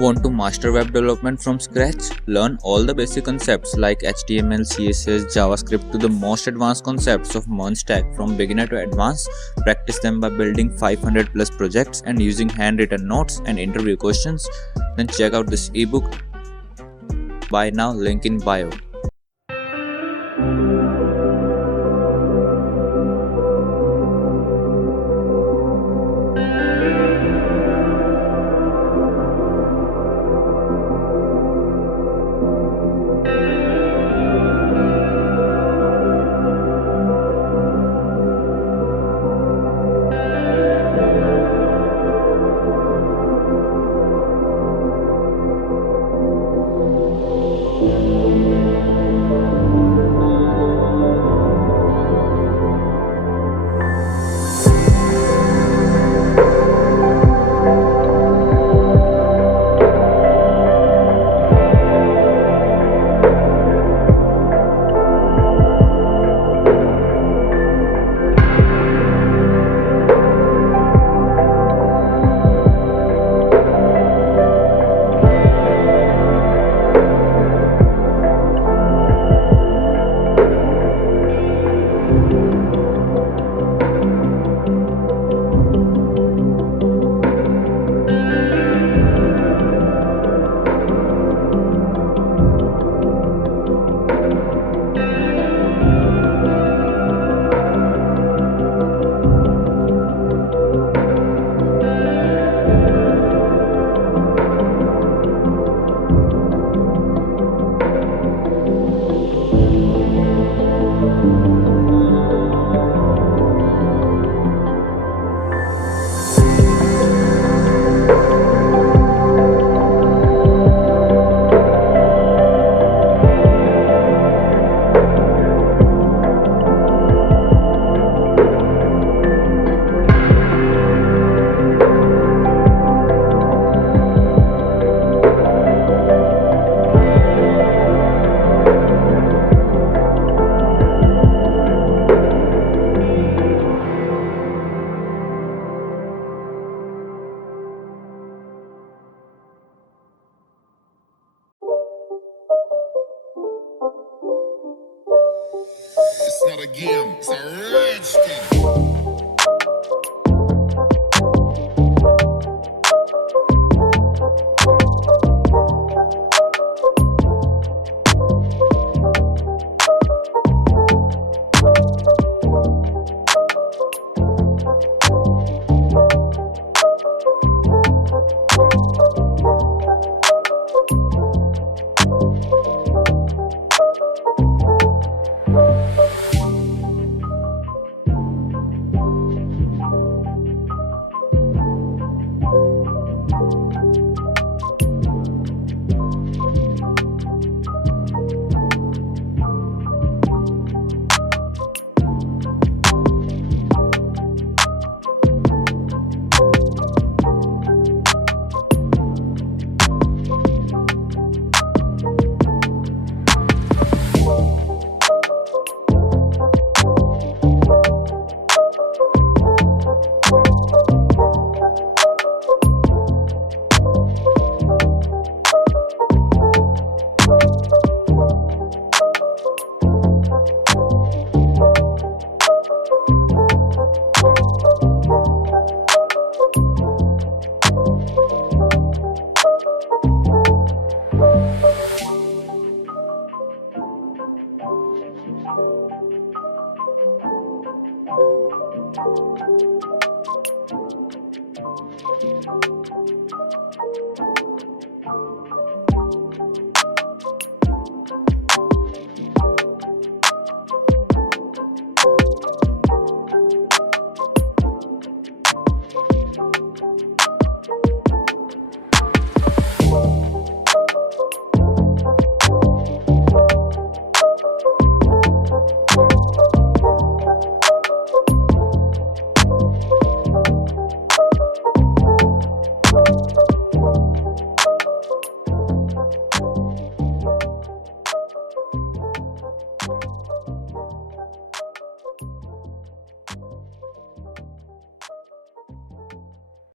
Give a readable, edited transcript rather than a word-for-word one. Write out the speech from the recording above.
Want to master web development from scratch? Learn all the basic concepts like HTML, CSS, JavaScript to the most advanced concepts of MERN stack from beginner to advanced. Practice them by building 500 plus projects and using handwritten notes and interview questions. Then check out this ebook. Buy now, link in bio. It's not a game, it's a rich thing.